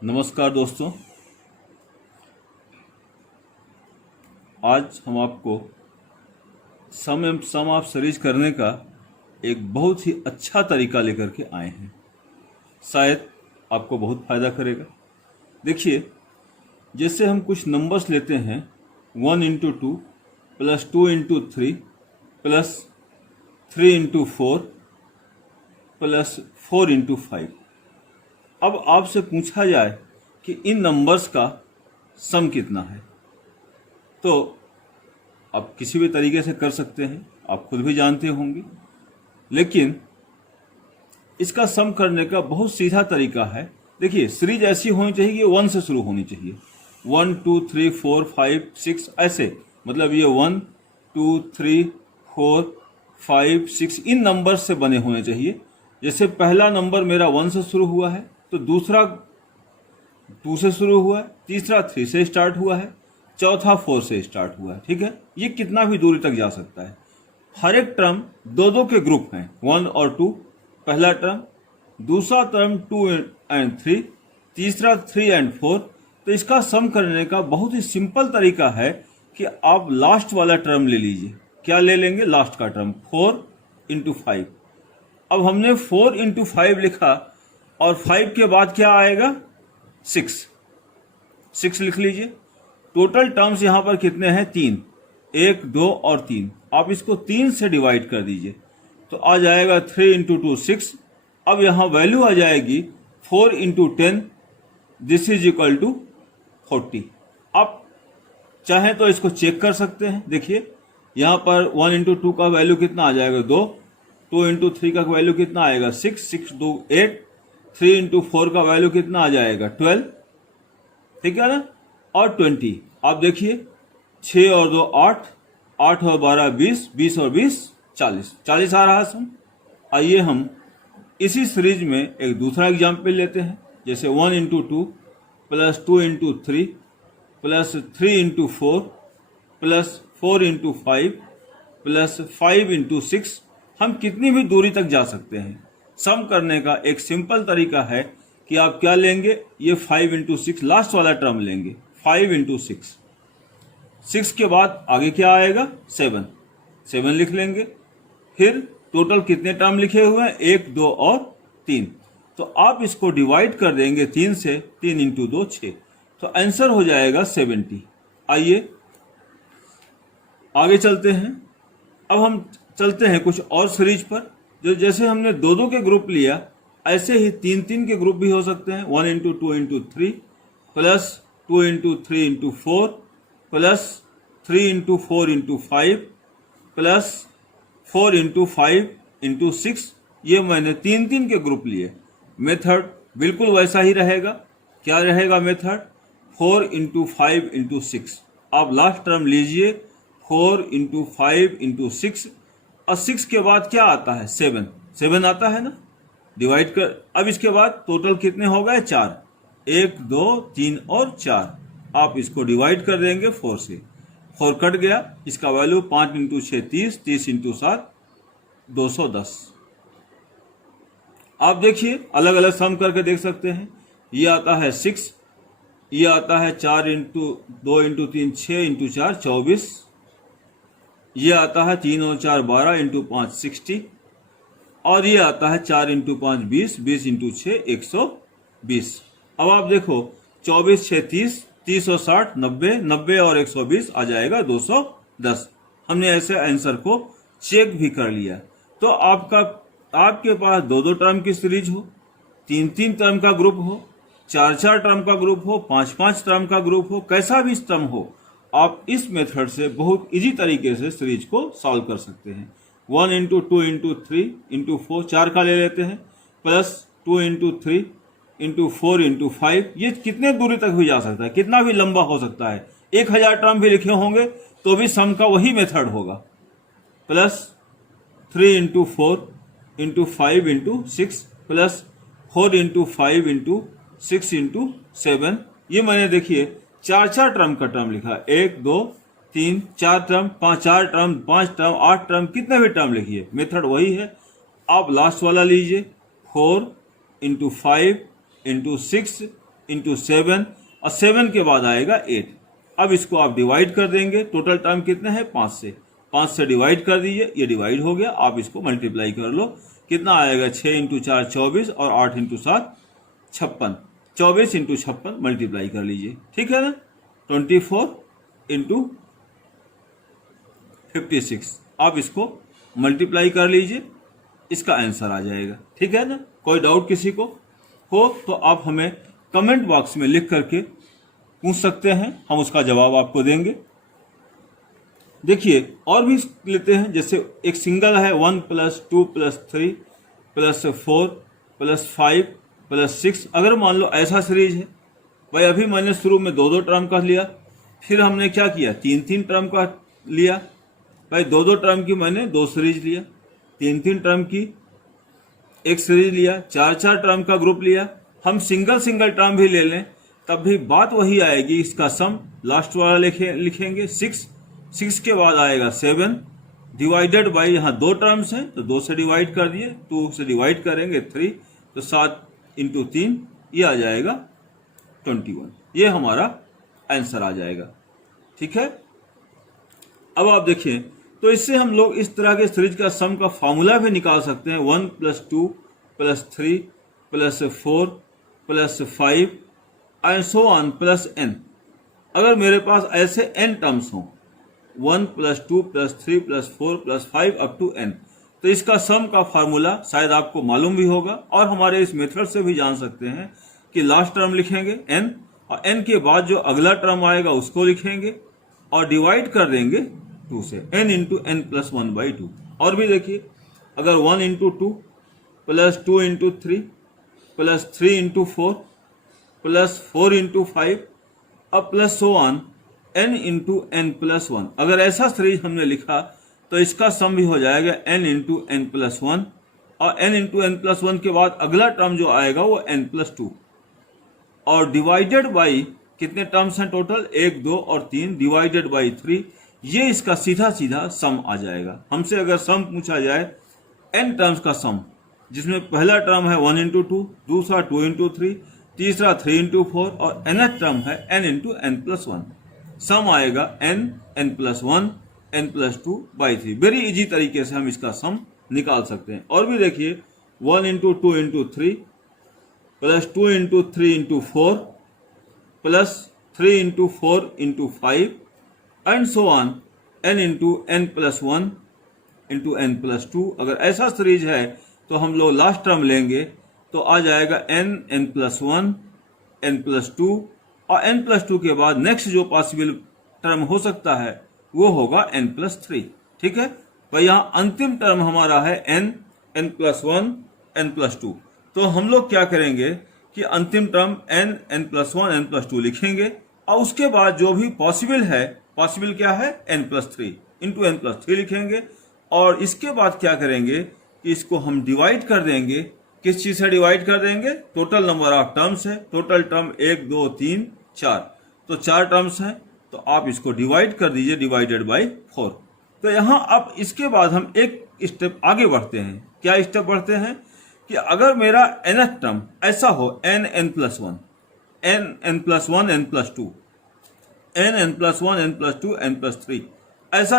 नमस्कार दोस्तों। आज हम आपको सम ऑफ सीरीज करने का एक बहुत ही अच्छा तरीका लेकर के आए हैं। शायद आपको बहुत फ़ायदा करेगा। देखिए, जैसे हम कुछ नंबर्स लेते हैं 1 into 2 plus 2 into 3 plus 3 into 4 plus 4 into 5। अब आपसे पूछा जाए कि इन नंबर्स का सम कितना है, तो आप किसी भी तरीके से कर सकते हैं, आप खुद भी जानते होंगे। लेकिन इसका सम करने का बहुत सीधा तरीका है। देखिए, सीरीज ऐसी होनी चाहिए कि 1 से शुरू होनी चाहिए। 1 2 3 4 5 6 ऐसे, मतलब ये 1 2 3 4 5 6 इन नंबर से बने होने चाहिए। जैसे पहला नंबर मेरा 1 से शुरू हुआ है, तो दूसरा 2 से शुरू हुआ है, तीसरा 3 से स्टार्ट हुआ है, चौथा 4 से स्टार्ट हुआ है। ठीक है, ये कितना भी दूरी तक जा सकता है। हर एक टर्म दो दो के ग्रुप हैं, 1 और 2 पहला टर्म, दूसरा टर्म 2 एंड 3, तीसरा 3 एंड 4। तो इसका सम करने का बहुत ही सिंपल तरीका है कि आप लास्ट वाला टर्म ले लीजिए। क्या ले लेंगे? लास्ट का टर्म 4 इंटू 5। अब हमने 4 इंटू 5 लिखा और 5 के बाद क्या आएगा? 6 लिख लीजिए। टोटल टर्म्स यहां पर कितने हैं? 3, 1 2 और 3। आप इसको 3 से डिवाइड कर दीजिए तो आ जाएगा 3 इंटू 2 6। अब यहां वैल्यू आ जाएगी 4 into 10, this is equal to 40। आप चाहें तो इसको चेक कर सकते हैं। देखिए, यहां पर 1 इंटू 2 का वैल्यू कितना आ जाएगा? 2। 2 इंटू 3 का वैल्यू कितना आएगा? 6। 6 2 8। 3 इंटू 4 का वैल्यू कितना आ जाएगा? 12। ठीक है ना? और 20। आप देखिए, 6 और 2 8, 8 और 12 20, 20 और 20 40, 40 आ रहा सम। आइए हम इसी सीरीज में एक दूसरा एग्जाम्पल लेते हैं। जैसे 1 into 2 plus 2 into 3 plus 3 into 4 plus 4 into 5 plus 5 into 6। हम कितनी भी दूरी तक जा सकते हैं। सम करने का एक सिंपल तरीका है कि आप क्या लेंगे? ये 5 इंटू 6 लास्ट वाला टर्म लेंगे। 5 इंटू 6, 6 के बाद आगे क्या आएगा? 7 लिख लेंगे। फिर टोटल कितने टर्म लिखे हुए हैं? 1 2 और 3। तो आप इसको डिवाइड कर देंगे 3 से। 3 इंटू 2 6, तो आंसर हो जाएगा 70। आइए आगे चलते हैं। अब हम चलते हैं कुछ और सीरीज पर। जो जैसे हमने दो दो के ग्रुप लिया, ऐसे ही 3 3 के ग्रुप भी हो सकते हैं। 1 into 2 into 3 plus 2 into 3 into 4 plus 3 into 4 into 5 plus 4 into 5 into 6। ये मैंने 3 3 के ग्रुप लिए। मेथड बिल्कुल वैसा ही रहेगा। क्या रहेगा मेथड? 4 into 5 into 6। आप लास्ट टर्म लीजिए, 4 इंटू 5 इंटू 6, और 6 के बाद क्या आता है? 7 आता है ना? डिवाइड कर। अब इसके बाद टोटल कितने हो गए? 4। 1 2 3 और 4। आप इसको डिवाइड कर देंगे 4 से। 4 कट गया, इसका वैल्यू 5 इंटू 6 30, 30 इंटू 7 210। आप देखिए, अलग अलग सम करके देख सकते हैं। ये आता है 6, ये आता है 4 इंटू 2 इंटू 3 6 इंटू 4 24, ये आता है 3 और 4 12 इंटू 5 60, और ये आता है 4 इंटू 5 20, 20 इंटू 6 120। अब आप देखो, 24 6 30, 30 और 60 90, 90 और 120 आ जाएगा 210। हमने ऐसे आंसर को चेक भी कर लिया। तो आपके पास दो दो टर्म की सीरीज हो, 3 3 टर्म का ग्रुप हो, 4 4 टर्म का ग्रुप हो, 5 5 टर्म का ग्रुप हो, कैसा भी टर्म हो, आप इस मेथड से बहुत इजी तरीके से सीरीज को सॉल्व कर सकते हैं। 1 इंटू 2 इंटू 3 इंटू 4, 4 का ले लेते हैं, प्लस 2 इंटू 3 इंटू 4 इंटू 5। ये कितने दूरी तक भी जा सकता है, कितना भी लंबा हो सकता है। 1000 टर्म भी लिखे होंगे तो भी सम का वही मेथड होगा। Plus 3 into 4 into 5 into 6 plus 4 into 5 into 6 into 7। ये मैंने देखिए 4 4 टर्म का टर्म लिखा। 1 2 3 4 टर्म, 4 टर्म, 5 टर्म, 8 टर्म, कितने भी टर्म लिखिए, मेथड वही है। आप लास्ट वाला लीजिए, 4 इंटू 5 इंटू 6 इंटू 7 और 7 के बाद आएगा 8। अब इसको आप डिवाइड कर देंगे, टोटल टर्म कितने हैं 5 से, 5 से डिवाइड कर दीजिए, ये डिवाइड हो गया। आप इसको मल्टीप्लाई कर लो, कितना आएगा 6 इंटू 4 24 और 8 इंटू 7 56, 24 इंटू 56 मल्टीप्लाई कर लीजिए, ठीक है ना। 24 इंटू 56 आप इसको मल्टीप्लाई कर लीजिए, इसका आंसर आ जाएगा, ठीक है ना। कोई डाउट किसी को हो तो आप हमें कमेंट बॉक्स में लिख करके पूछ सकते हैं, हम उसका जवाब आपको देंगे। देखिए और भी लेते हैं, जैसे एक सिंगल है 1 + 2 + 3 + 4 + 5 + 6। अगर मान लो ऐसा सीरीज है, भाई अभी मैंने शुरू में 2-2 टर्म का लिया, फिर हमने क्या किया 3-3 टर्म का लिया, भाई 2-2 टर्म की मैंने 2 सीरीज लिया, 3-3 टर्म की एक सीरीज लिया, 4-4 टर्म का ग्रुप लिया। हम सिंगल टर्म भी ले लें तब भी बात वही आएगी, इसका सम लास्ट वाला लिखेंगे 6 के बाद आएगा 7 डिवाइडेड बाई, यहाँ 2 टर्म्स हैं तो 2 से डिवाइड कर दिए, 2 से डिवाइड करेंगे 3 तो 7 इंटू 3 ये आ जाएगा 21, ये हमारा आंसर आ जाएगा, ठीक है। अब आप देखिए तो इससे हम लोग इस तरह के सीरीज का सम का फार्मूला भी निकाल सकते हैं, 1 + 2 + 3 + 4 + 5 and so on plus n। अगर मेरे पास ऐसे n टर्म्स हों 1 + 2 + 3 + 4 + 5 अप टू n, तो इसका सम का फार्मूला शायद आपको मालूम भी होगा और हमारे इस मेथड से भी जान सकते हैं कि लास्ट टर्म लिखेंगे n और n के बाद जो अगला टर्म आएगा उसको लिखेंगे और डिवाइड कर देंगे 2 से, n इंटू n + 1/2। और भी देखिए अगर 1 इंटू 2 + 2 इंटू 3 + 3 इंटू 4 + 4 इंटू 5 अब plus so on n into n + 1। अगर ऐसा सीरीज हमने लिखा तो इसका सम भी हो जाएगा n इंटू n + 1 और n इंटू n + 1 के बाद अगला टर्म जो आएगा वो n + 2 और डिवाइडेड बाई कितने टर्म्स हैं टोटल 1 2 और 3 डिवाइडेड बाई 3, ये इसका सीधा सम आ जाएगा। हमसे अगर सम पूछा जाए n टर्म्स का सम, जिसमें पहला टर्म है 1 इंटू 2, दूसरा 2 इंटू 3, तीसरा 3 इंटू 4 और nth टर्म है n इंटू n + 1, सम आएगा n + 1 n + 2/3। वेरी इजी तरीके से हम इसका सम निकाल सकते हैं। और भी देखिए 1 into 2 into 3 + 2 into 3 into 4 + 3 into 4 into 5 and so on n into n + 1 into n + 2। अगर ऐसा सीरीज है तो हम लोग लास्ट टर्म लेंगे तो आ जाएगा n + 1 n + 2 और n + 2 के बाद नेक्स्ट जो पॉसिबल टर्म हो सकता है वो होगा n + 3, ठीक है। तो यहाँ अंतिम टर्म हमारा है n + 1 n + 2। तो हम लोग क्या करेंगे कि अंतिम टर्म n + 1 n + 2 लिखेंगे और उसके बाद जो भी पॉसिबल है, पॉसिबल क्या है n + 3 इंटू n + 3 लिखेंगे और इसके बाद क्या करेंगे कि इसको हम डिवाइड कर देंगे। किस चीज से डिवाइड कर देंगे? टोटल नंबर ऑफ टर्म्स है, टोटल टर्म 1 2 3 4, तो 4 टर्म्स हैं तो आप इसको डिवाइड कर दीजिए डिवाइडेड बाई 4। तो यहाँ अब इसके बाद हम एक स्टेप आगे बढ़ते हैं। क्या स्टेप बढ़ते हैं कि अगर मेरा nth टर्म ऐसा हो n + 1 n + 1 n + 2 n + 1 n + 2 n + 3, ऐसा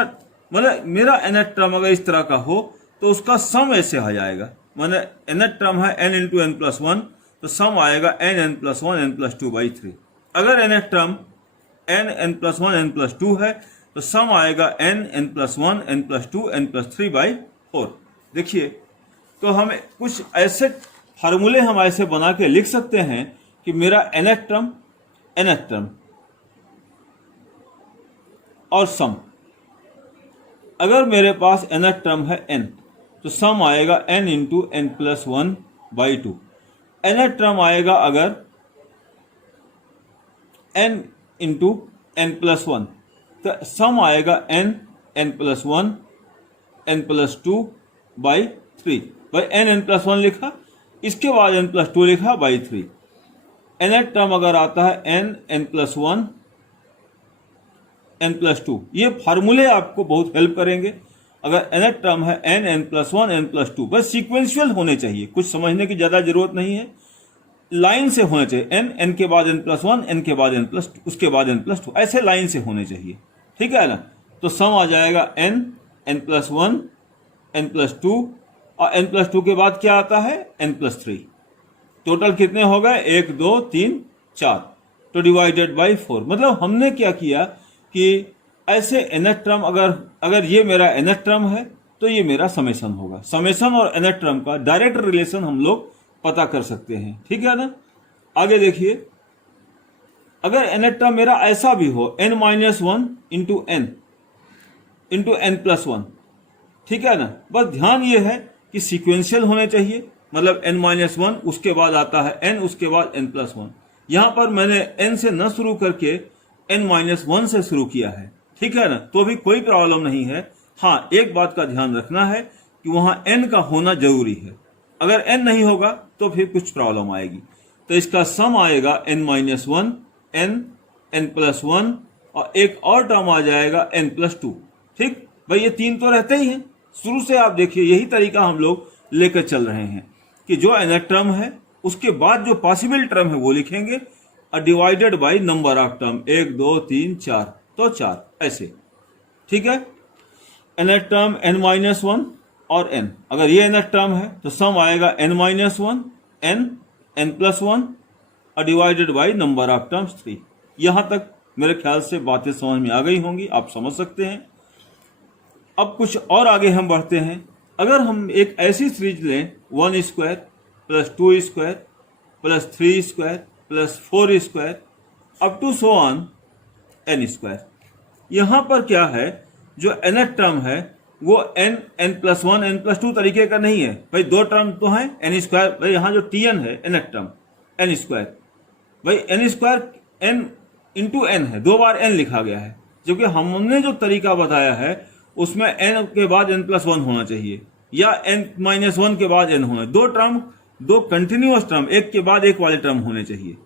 मतलब मेरा nth टर्म अगर इस तरह का हो तो उसका सम ऐसे आ जाएगा। माने nth टर्म है n इंटू n + 1 तो सम आएगा n + 1 n + 2/3। अगर nth टर्म n + 1 n + 2 है तो सम आएगा n + 1 n + 2 n + 3/4। देखिए तो हम कुछ ऐसे फार्मूले हम ऐसे बना के लिख सकते हैं कि मेरा nth टर्म और सम, अगर मेरे पास nth टर्म है n तो सम आएगा n into n + 1/2। nth term आएगा अगर n इंटू n + 1 तो सम आएगा n + 1 n + 2/3। भाई n + 1 लिखा, इसके बाद n + 2 लिखा /3। nth टर्म अगर आता है n + 1 n + 2, ये फार्मूले आपको बहुत हेल्प करेंगे। अगर nth टर्म है n + 1 n + 2, बस सीक्वेंशियल होने चाहिए, कुछ समझने की ज़्यादा जरूरत नहीं है। लाइन से होने चाहिए, एन, एन के बाद एन प्लस वन, एन के बाद एन प्लस टू, उसके बाद एन प्लस टू, ऐसे लाइन से होने चाहिए। ठीक है ना। तो सम आ जाएगा n, n plus one, n plus two, और एन प्लस टू के बाद क्या आता है, एन प्लस थ्री। टोटल कितने हो गए, 1 2 3 4, तो डिवाइडेड बाई 4। मतलब हमने क्या किया कि ऐसे nth टर्म, अगर ये मेरा nth टर्म है तो ये मेरा समेशन होगा। समेशन और nth टर्म का डायरेक्ट रिलेशन हम लोग पता कर सकते हैं। ठीक है ना। आगे देखिए, अगर nth टर्म मेरा ऐसा भी हो, n minus one into n plus one. ठीक है ना। बस ध्यान ये है कि सीक्वेंशियल होने चाहिए, मतलब n माइनस वन, उसके बाद आता है n, उसके बाद n प्लस वन। यहां पर मैंने n से न शुरू करके n माइनस वन से शुरू किया है। ठीक है ना। तो भी कोई प्रॉब्लम नहीं है। हाँ, एक बात का ध्यान रखना है कि वहां n का होना जरूरी है। अगर n नहीं होगा तो फिर कुछ प्रॉब्लम आएगी। तो इसका सम आएगा n minus one, n plus one, और एक और टर्म आ जाएगा n प्लस टू। ठीक भाई, ये तीन तो रहते ही हैं। शुरू से आप देखिए यही तरीका हम लोग लेकर चल रहे हैं कि जो nth टर्म है उसके बाद जो पॉसिबल टर्म है वो लिखेंगे, और divided by number of term, 1 2 3 4, तो 4 ऐसे। ठीक है। nth term n minus one और n, अगर ये nth टर्म है तो सम आएगा n minus one, n plus one, और divided by number of terms 3। यहां तक मेरे ख्याल से बातें समझ में आ गई होंगी, आप समझ सकते हैं। अब कुछ और आगे हम बढ़ते हैं। अगर हम एक ऐसी सीरीज लें, 1 square plus 2 square plus 3 square plus 4 square up to so on n square. यहां पर क्या है, जो nth टर्म है वो n plus one, n plus two तरीके का नहीं है भाई। दो टर्म तो है n स्क्वायर, भाई यहाँ जो tn है nth टर्म n स्क्वायर, भाई n square n into n है, 2 बार n लिखा गया है। जबकि हमने जो तरीका बताया है उसमें n के बाद n प्लस वन होना चाहिए, या n माइनस वन के बाद n होना। दो टर्म, दो कंटिन्यूअस टर्म, एक के बाद एक वाले टर्म होने चाहिए।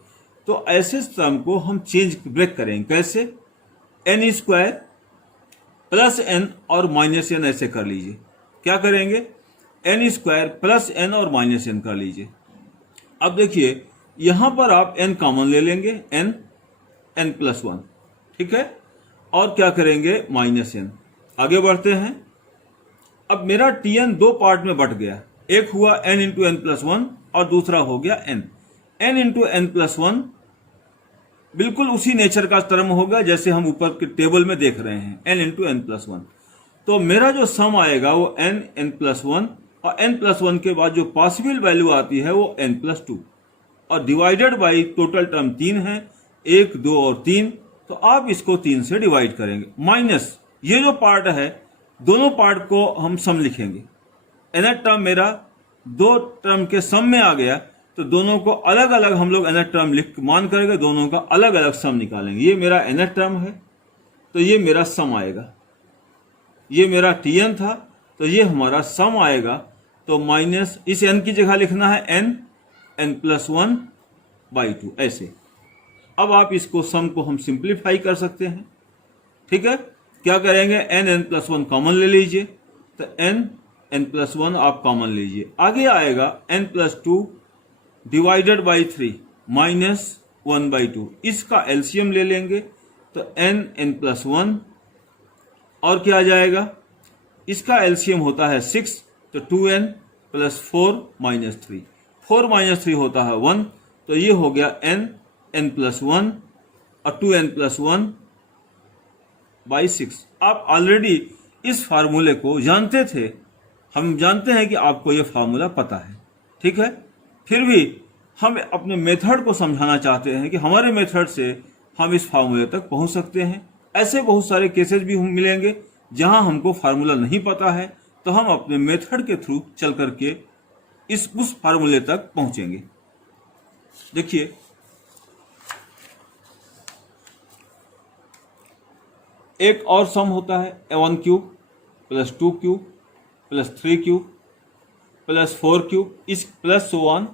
तो ऐसे टर्म को हम चेंज ब्रेक करेंगे। कैसे, n स्क्वायर प्लस n और माइनस n ऐसे कर लीजिए। क्या करेंगे, n स्क्वायर प्लस n और माइनस n कर लीजिए। अब देखिए यहां पर आप n कॉमन ले लेंगे, n प्लस वन। ठीक है। और क्या करेंगे, माइनस n। आगे बढ़ते हैं। अब मेरा tn दो पार्ट में बट गया, एक हुआ n into n plus one और दूसरा हो गया n into n plus one. बिल्कुल उसी नेचर का टर्म होगा जैसे हम ऊपर के टेबल में देख रहे हैं, n into n plus one. तो मेरा जो सम आएगा वो n प्लस वन, और n प्लस वन के बाद जो पॉसिबल वैल्यू आती है वो n प्लस टू, और डिवाइडेड बाई टोटल टर्म 3 है, 1 2 और 3। तो आप इसको 3 से डिवाइड करेंगे, माइनस ये जो पार्ट है, दोनों पार्ट को हम सम लिखेंगे। nth टर्म मेरा दो टर्म के सम में आ गया, तो दोनों को अलग अलग हम लोग nth टर्म लिख मान करके दोनों का अलग अलग सम निकालेंगे। ये मेरा nth टर्म है तो ये मेरा सम आएगा, ये मेरा tn था तो ये हमारा सम आएगा। तो माइनस इस n की जगह लिखना है n plus one by two, ऐसे। अब आप इसको सम को हम सिंप्लीफाई कर सकते हैं। ठीक है। क्या करेंगे, n प्लस वन कॉमन ले लीजिए, तो n प्लस वन आप कॉमन लीजिए। आगे आएगा n plus two divided by 3 minus 1 by 2, इसका एलसीएम ले लेंगे तो n प्लस वन, और क्या आ जाएगा, इसका एलसीएम होता है 6, तो 2n प्लस 4 माइनस 3, 4 माइनस 3 होता है 1, तो ये हो गया n प्लस वन और 2n प्लस वन बाई 6। आप ऑलरेडी इस फार्मूले को जानते थे, हम जानते हैं कि आपको ये फार्मूला पता है। ठीक है। फिर भी हम अपने मेथड को समझाना चाहते हैं कि हमारे मेथड से हम इस फार्मूले तक पहुंच सकते हैं। ऐसे बहुत सारे केसेस भी हम मिलेंगे जहां हमको फार्मूला नहीं पता है, तो हम अपने मेथड के थ्रू चल करके उस फार्मूले तक पहुंचेंगे। देखिए, एक और सम होता है a1 cube plus 2 cube plus 3 cube plus 4 cube, इस प्लस सो ऑन।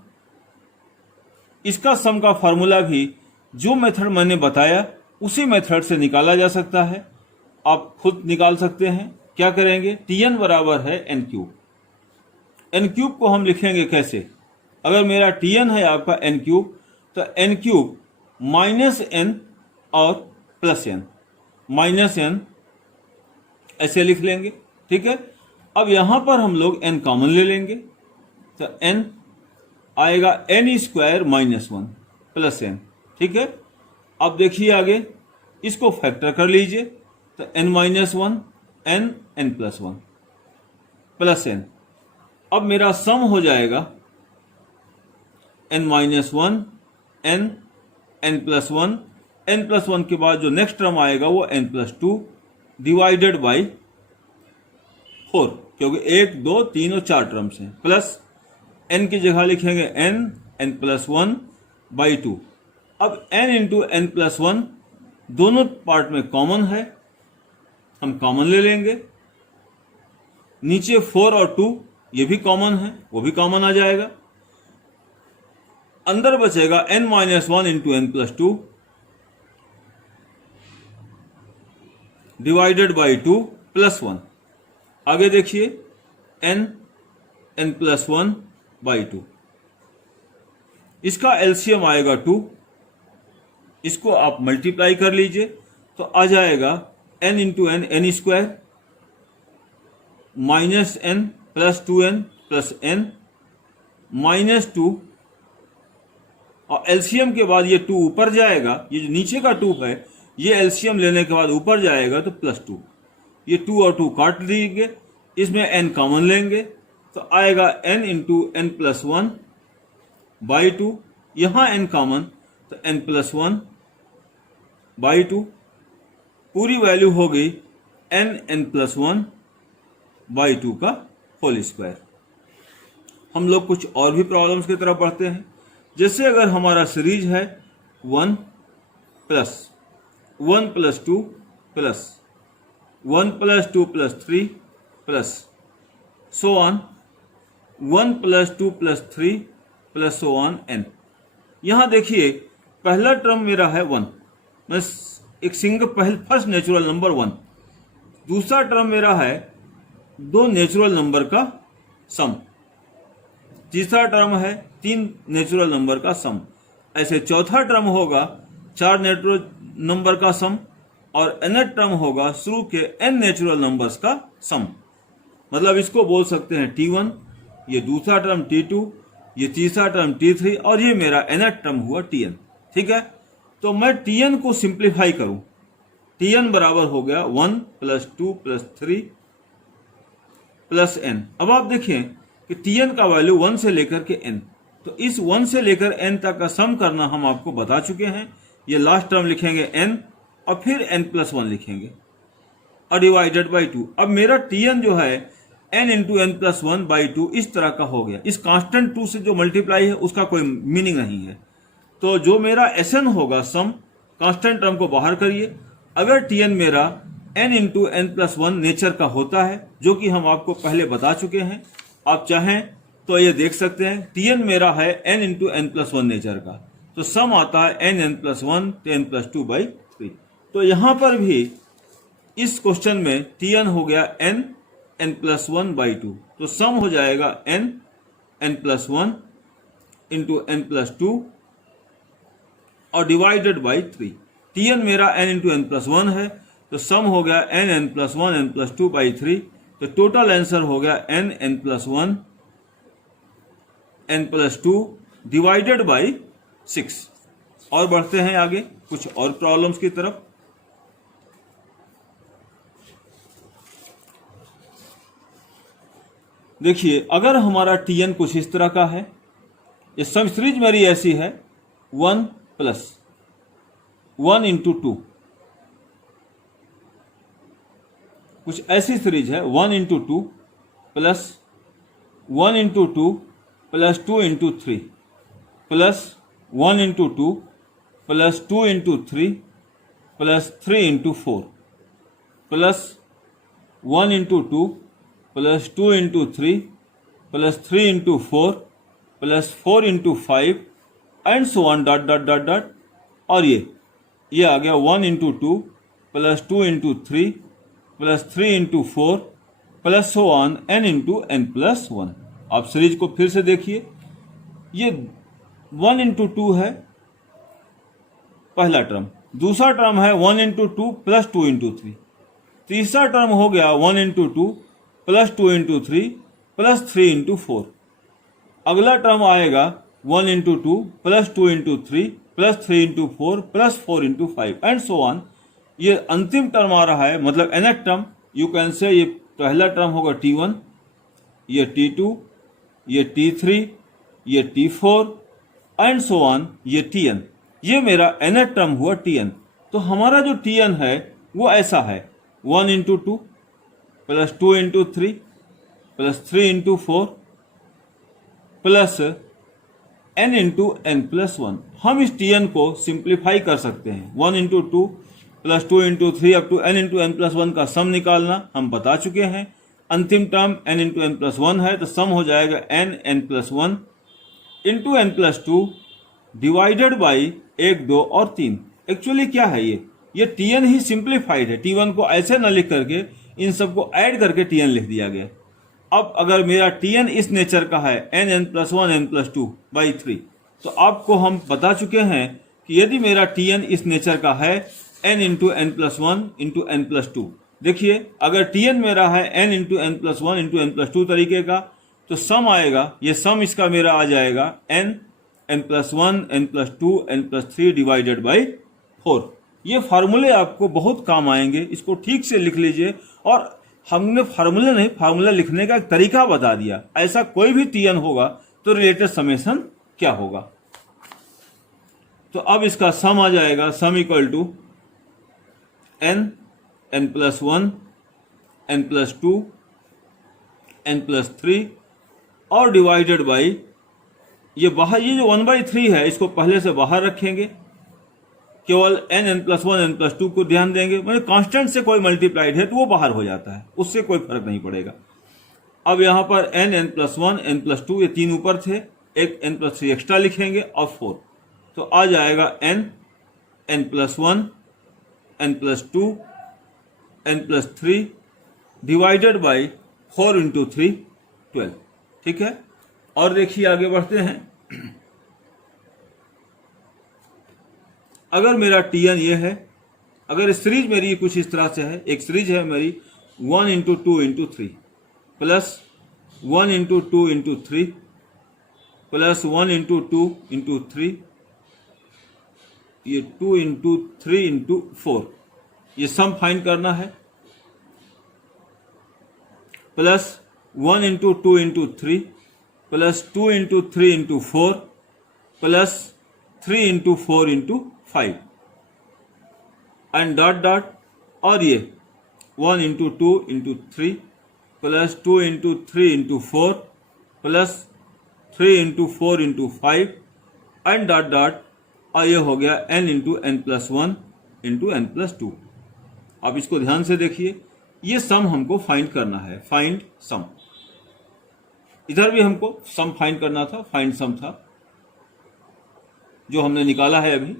इसका सम का फार्मूला भी जो मेथड मैंने बताया उसी मेथड से निकाला जा सकता है। आप खुद निकाल सकते हैं। क्या करेंगे, tn बराबर है n क्यूब। n क्यूब को हम लिखेंगे कैसे, अगर मेरा Tn है आपका n क्यूब, तो n क्यूब माइनस n और प्लस n, माइनस n ऐसे लिख लेंगे। ठीक है, अब यहां पर हम लोग n कॉमन ले लेंगे, तो n आएगा n square minus 1 plus n। ठीक है, अब देखिए आगे इसको फैक्टर कर लीजिए, तो n minus 1 n plus 1 plus n। अब मेरा सम हो जाएगा n minus 1 n plus 1, n plus 1 के बाद जो नेक्स्ट टर्म आएगा वो n प्लस 2 डिवाइडेड बाई 4, क्योंकि 1 2 3 और 4 टर्म्स हैं, प्लस n की जगह लिखेंगे n प्लस 1 बाई 2। अब n इंटू n प्लस 1 दोनों पार्ट में कॉमन है, हम कॉमन ले लेंगे। नीचे 4 और 2 ये भी कॉमन है, वो भी कॉमन आ जाएगा। अंदर बचेगा n minus 1 into n plus 2 divided by 2 plus 1। आगे देखिए n प्लस 1 बाई 2, इसका एलसीएम आएगा 2, इसको आप मल्टीप्लाई कर लीजिए तो आ जाएगा n into n square minus n plus 2n plus n minus 2, और एलसीएम के बाद ये 2 ऊपर जाएगा, ये जो नीचे का 2 है ये एलसीएम लेने के बाद ऊपर जाएगा तो प्लस 2, ये 2 और 2 काट दीजिए, इसमें n कॉमन लेंगे तो आएगा n into n plus 1 by 2, यहाँ n कॉमन तो n प्लस 1 बाई 2, पूरी वैल्यू हो गई n प्लस 1 बाई 2 का होल स्क्वायर। हम लोग कुछ और भी प्रॉब्लम्स की तरफ बढ़ते हैं। जैसे अगर हमारा सीरीज है 1 plus 1 plus 2 plus 1 plus 2 plus 3 plus so on 1 plus 2 plus 3 plus so on n। यहाँ देखिए पहला टर्म मेरा है 1, मैं एक सिंगल फर्स्ट नेचुरल नंबर 1, दूसरा टर्म मेरा है 2 नेचुरल नंबर का सम, तीसरा टर्म है 3 नेचुरल नंबर का सम, ऐसे चौथा टर्म होगा 4 नेचुरल नंबर का सम, और nth टर्म होगा शुरू के n नेचुरल नंबर्स का सम। मतलब इसको बोल सकते हैं T1, ये दूसरा टर्म T2, ये तीसरा टर्म T3 और ये मेरा nth टर्म हुआ Tn। ठीक है, तो मैं Tn को सिंप्लीफाई करूं, Tn बराबर हो गया 1 प्लस 2 प्लस 3 प्लस n। अब आप देखें कि Tn का वैल्यू 1 से लेकर के n, तो इस 1 से लेकर n तक का सम करना हम आपको बता चुके हैं। ये लास्ट टर्म लिखेंगे n और फिर n प्लस 1 लिखेंगे और डिवाइडेड बाई 2। अब मेरा Tn जो है n into n plus 1 by 2 इस तरह का हो गया। इस कांस्टेंट 2 से जो मल्टीप्लाई है उसका कोई मीनिंग नहीं है, तो जो मेरा Sn होगा सम, कांस्टेंट टर्म को बाहर करिए। अगर Tn मेरा n into n plus 1 nature का होता है, जो कि हम आपको पहले बता चुके हैं, आप चाहें तो ये देख सकते हैं Tn मेरा है n into n plus 1 nature का, तो सम आता है n प्लस 1 तो n प्लस 2 बाई 3। तो यहाँ पर भी इस क्वेश्चन में Tn हो गया n प्लस 1 बाई 2, तो सम हो जाएगा n plus 1 into n plus 2 और डिवाइडेड बाई 3। Tn मेरा n इंटू n प्लस 1 है, तो सम हो गया n plus 1 n plus 2 by 3, तो टोटल आंसर हो गया n plus 1 n plus 2 divided by 6। और बढ़ते हैं आगे कुछ और प्रॉब्लम्स की तरफ। देखिए अगर हमारा Tn कुछ इस तरह का है, ये सम सीरीज मेरी ऐसी है 1 प्लस 1 इंटू 2, कुछ ऐसी सीरीज है 1 into 2 plus 1 into 2 plus 2 into 3 plus 1 into 2 plus 2 into 3 plus 3 into 4 plus 1 into 2 plus 2 into 3 plus 3 into 4 plus 4 into 5 and so on dot dot dot dot. और ये आ गया 1 into 2 plus 2 into 3 plus 3 into 4 plus so on n into n plus 1। आप series को फिर से देखिए, ये 1 into 2 है पहला टर्म, दूसरा टर्म है 1 इंटू 2 प्लस 2 इंटू 3, तीसरा टर्म हो गया 1 into 2 plus 2 into 3 plus 3 into 4, अगला टर्म आएगा 1 into 2 plus 2 into 3 plus 3 into 4 plus 4 into 5 and so on. ये अंतिम टर्म आ रहा है, मतलब nth term, you can say ये पहला टर्म होगा t1, ये t2, ये t3, ये t4 एंड सो ऑन, ये tn। ये मेरा nth टर्म हुआ tn। तो हमारा जो tn है वो ऐसा है 1 into 2 plus 2 into 3 plus 3 into 4 plus n into n plus 1। हम इस tn को सिंप्लीफाई कर सकते हैं। 1 into 2 plus 2 into 3 up to n into n plus 1 का सम निकालना हम बता चुके हैं। अंतिम term n into n plus 1 है, तो सम हो जाएगा n plus 1 into n plus 2 divided by 1, 2 और 3। एक्चुअली क्या है ये tn ही सिंप्लीफाइड है। t1 को ऐसे न लिख करके इन सबको ऐड करके tn लिख दिया गया। अब अगर मेरा tn इस नेचर का है n plus 1 n plus 2 by 3, तो आपको हम बता चुके हैं कि यदि मेरा tn इस नेचर का है n into n plus 1 into n plus 2, देखिए अगर tn मेरा है n into n plus 1 into n plus 2 तरीके का, तो सम आएगा, ये सम इसका मेरा आ जाएगा n plus 1 n plus 2 n plus 3 divided by 4। ये फार्मूले आपको बहुत काम आएंगे, इसको ठीक से लिख लीजिए। और हमने फार्मूला नहीं, फार्मूला लिखने का एक तरीका बता दिया। ऐसा कोई भी tn होगा तो रिलेटेड समेशन क्या होगा। तो अब इसका सम आ जाएगा, sum equal to n plus 1 n plus 2 n plus 3 और डिवाइडेड बाई ये बाहर, ये जो 1/3 है इसको पहले से बाहर रखेंगे, केवल n प्लस 1 n प्लस 2 को ध्यान देंगे। मतलब कांस्टेंट से कोई मल्टीप्लाइड है तो वो बाहर हो जाता है, उससे कोई फर्क नहीं पड़ेगा। अब यहाँ पर n प्लस 1 n प्लस 2 ये 3 ऊपर थे, एक n प्लस 3 एक्स्ट्रा लिखेंगे और 4, तो आ जाएगा n plus 1 n plus 2 n plus 3 divided by 4 into 3 12। ठीक है, और देखिए आगे बढ़ते हैं। अगर मेरा tn ये है, अगर सीरीज मेरी कुछ इस तरह से है, एक सीरीज है मेरी 1 into 2 into 3 plus 1 into 2 into 3 plus 1 into 2 into 3, ये 2 इंटू 3 इंटू 4, ये सम फाइंड करना है, plus 1 into 2 into 3 plus 2 into 3 into 4 plus 3 into 4 into 5 and dot dot, और ये 1 into 2 into 3 plus 2 into 3 into 4 plus 3 into 4 into 5 and dot dot, और ये हो गया n into n plus 1 into n plus 2। आप इसको ध्यान से देखिए, ये सम हमको फाइंड करना है, फाइंड सम। इधर भी हमको सम फाइंड करना था, फाइंड सम था जो हमने निकाला है अभी।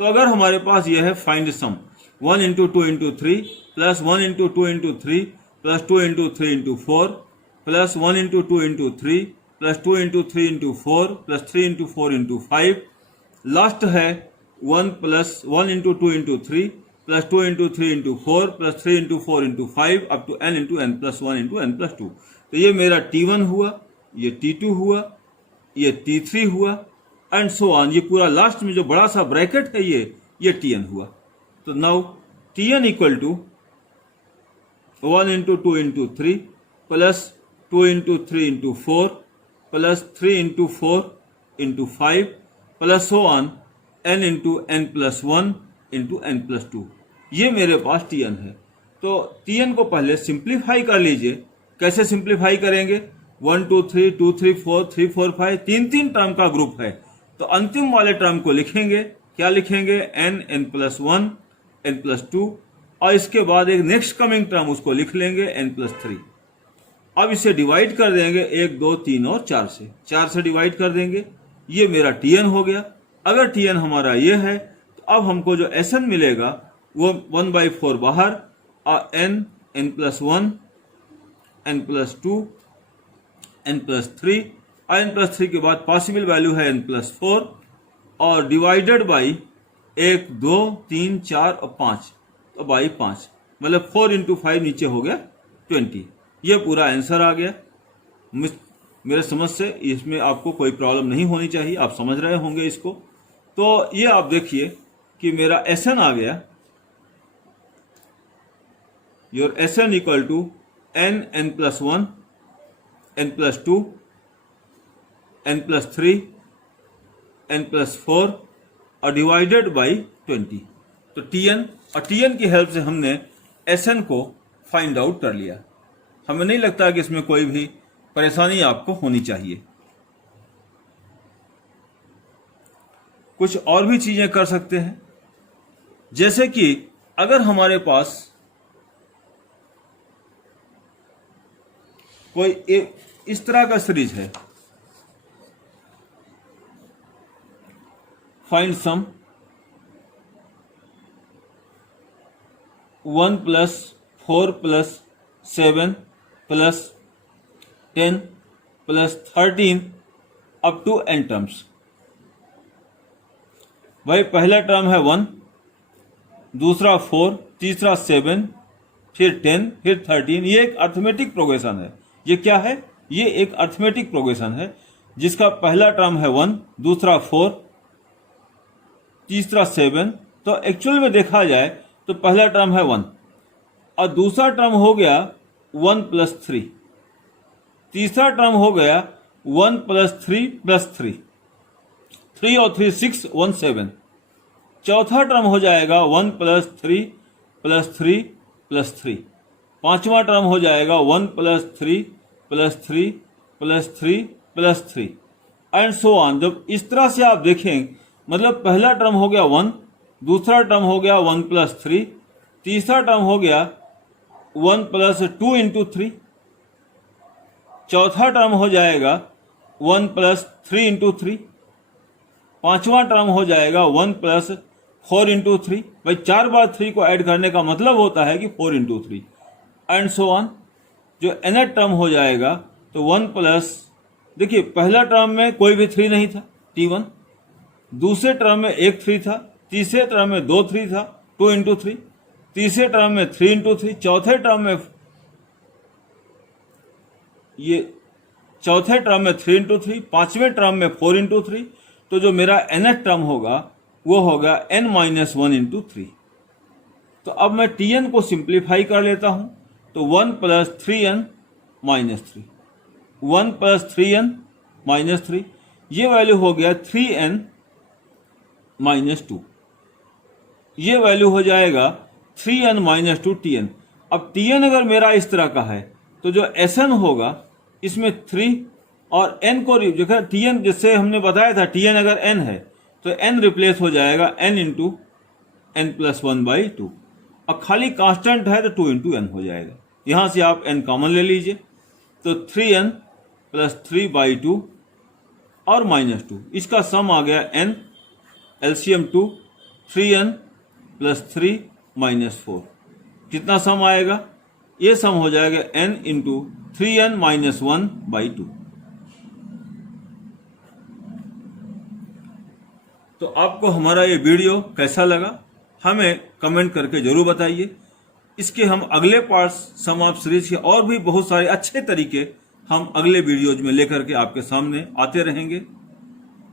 तो अगर हमारे पास यह है find sum 1 into 2 into 3 plus 1 into 2 into 3 plus 2 into 3 into 4 plus 1 into 2 into 3 plus 2 into 3 into 4 plus 3 into 4 into 5, last है 1 plus 1 into 2 into 3 plus 2 into 3 into 4 plus 3 into 4 into 5 up to n into n plus 1 into n plus 2। तो ये मेरा t1 हुआ, ये t2 हुआ, ये t3 हुआ and so on. ये पूरा लास्ट में जो बड़ा सा ब्रैकेट है ये tn हुआ। तो now tn equal to 1 into 2 into 3 plus 2 into 3 into 4 plus 3 into 4 into 5 plus so on n into n plus 1 into n plus 2। ये मेरे पास tn है। तो tn को पहले सिंप्लीफाई कर लीजिए। कैसे सिंप्लीफाई करेंगे? 1 2 3 2 3 4 3 4 5 तीन टर्म का ग्रुप है, तो अंतिम वाले टर्म को लिखेंगे। क्या लिखेंगे? n प्लस 1 n प्लस 2, और इसके बाद एक नेक्स्ट कमिंग टर्म उसको लिख लेंगे n प्लस 3। अब इसे डिवाइड कर देंगे 1 2 3 और 4 से डिवाइड कर देंगे। ये मेरा tn हो गया। अगर tn हमारा ये है तो अब हमको जो Sn मिलेगा वो 1/4 बाहर, और n plus 1 n plus 2 n plus 3 n+3 के बाद पॉसिबल वैल्यू है n+4 और डिवाइडेड बाई 1, 2, 3, 4 और 5, तो बाई 5, मतलब 4 × 5 नीचे हो गया 20। ये पूरा आंसर आ गया। मेरे समझ से इसमें आपको कोई प्रॉब्लम नहीं होनी चाहिए, आप समझ रहे होंगे इसको। तो ये आप देखिए कि मेरा Sn आ गया, your Sn equal to n+1, n+2, n+3, n+4 और डिवाइडेड बाई 20। तो Tn और Tn की हेल्प से हमने Sn को फाइंड आउट कर लिया। हमें नहीं लगता कि इसमें कोई भी परेशानी आपको होनी चाहिए। कुछ और भी चीजें कर सकते हैं, जैसे कि अगर हमारे पास कोई इस तरह का सीरीज है, find sum 1 + 4 + 7 + 10 + 13 up to n terms. भाई पहला टर्म है 1, दूसरा 4, तीसरा 7, फिर 10, फिर 13। ये एक अर्थमेटिक प्रोग्रेशन है। ये क्या है? ये एक अर्थमेटिक प्रोग्रेशन है जिसका पहला टर्म है 1, दूसरा 4, तीसरा 7। तो एक्चुअल में देखा जाए तो पहला टर्म है 1 और दूसरा टर्म हो गया 1 + 3, तीसरा टर्म हो गया 1 + 3 + 3, 3 और 3 6, 1 7। चौथा टर्म हो जाएगा 1 + 3 + 3 + 3। पांचवा टर्म हो जाएगा 1 + 3 + 3 + 3 + 3 एंड सो ऑन। जब इस तरह से आप देखें, मतलब पहला टर्म हो गया 1, दूसरा टर्म हो गया 1 + 3, तीसरा टर्म हो गया 1 + 2 × 3, चौथा टर्म हो जाएगा 1 + 3 × 3, पांचवा टर्म हो जाएगा 1 + 4 × 3। भाई 4 बार 3 को ऐड करने का मतलब होता है कि 4 × 3 एंड सो ऑन। जो nth टर्म हो जाएगा तो 1 +, देखिए पहला टर्म में कोई भी 3 नहीं था, T1, दूसरे टर्म में एक 3 था, तीसरे टर्म में 2 3 था, 2 × 3, तीसरे टर्म में 3 × 3, चौथे टर्म में 3 × 3, पांचवें टर्म में 4 × 3। तो जो मेरा nth टर्म होगा वो होगा n - 1 × 3। तो अब मैं Tn को सिंप्लीफाई कर लेता हूं, तो 1 + 3n - 3, 1 + 3n - 3, ये वैल्यू हो गया 3n - 2। ये वैल्यू हो जाएगा 3n - 2 Tn। अब Tn अगर मेरा इस तरह का है तो जो Sn होगा इसमें 3 और n को देखा, Tn जिससे हमने बताया था Tn अगर n है तो n रिप्लेस हो जाएगा n × n+1/2 और खाली कांस्टेंट है तो 2 × n हो जाएगा। यहां से आप n कॉमन ले लीजिए, तो 3n + 3/2 और -2, इसका सम आ गया n, LCM 2, 3n + 3 - 4। कितना सम आएगा? ये सम हो जाएगा n × 3n - 1/2। तो आपको हमारा ये वीडियो कैसा लगा हमें कमेंट करके जरूर बताइए। इसके हम अगले पार्ट्स सम ऑफ सीरीज के और भी बहुत सारे अच्छे तरीके हम अगले वीडियोज में लेकर के आपके सामने आते रहेंगे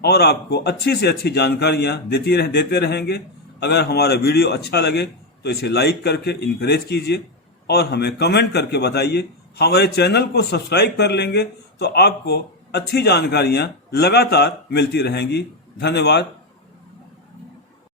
और आपको अच्छी से अच्छी जानकारियां देते रहेंगे। अगर हमारा वीडियो अच्छा लगे तो इसे लाइक करके इनकरेज कीजिए और हमें कमेंट करके बताइए। हमारे चैनल को सब्सक्राइब कर लेंगे तो आपको अच्छी जानकारियां लगातार मिलती रहेंगी। धन्यवाद।